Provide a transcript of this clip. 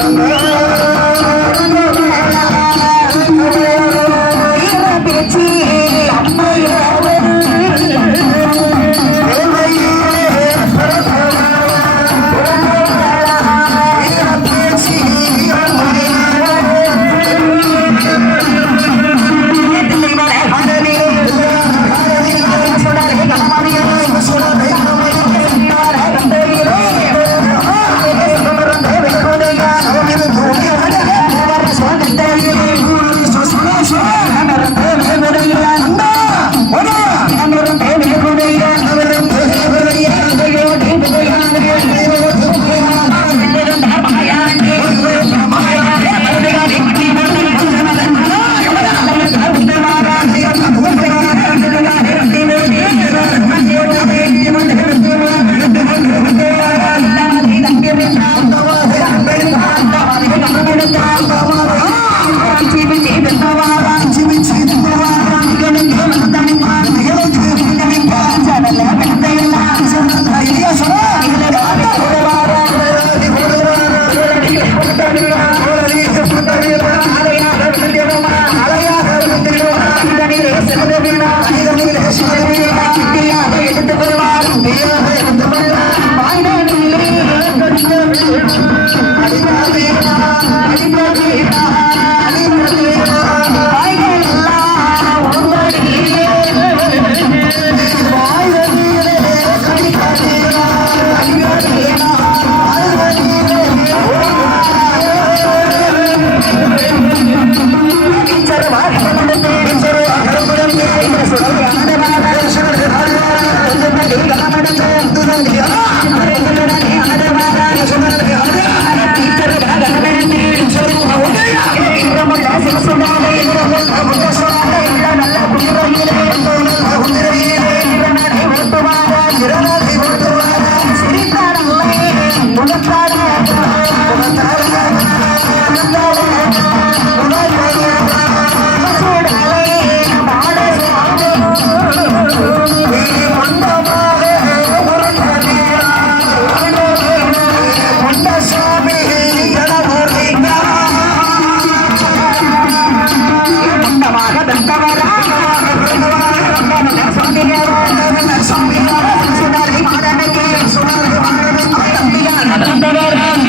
Amen. அலையாக মনে প্রাণ Lord, have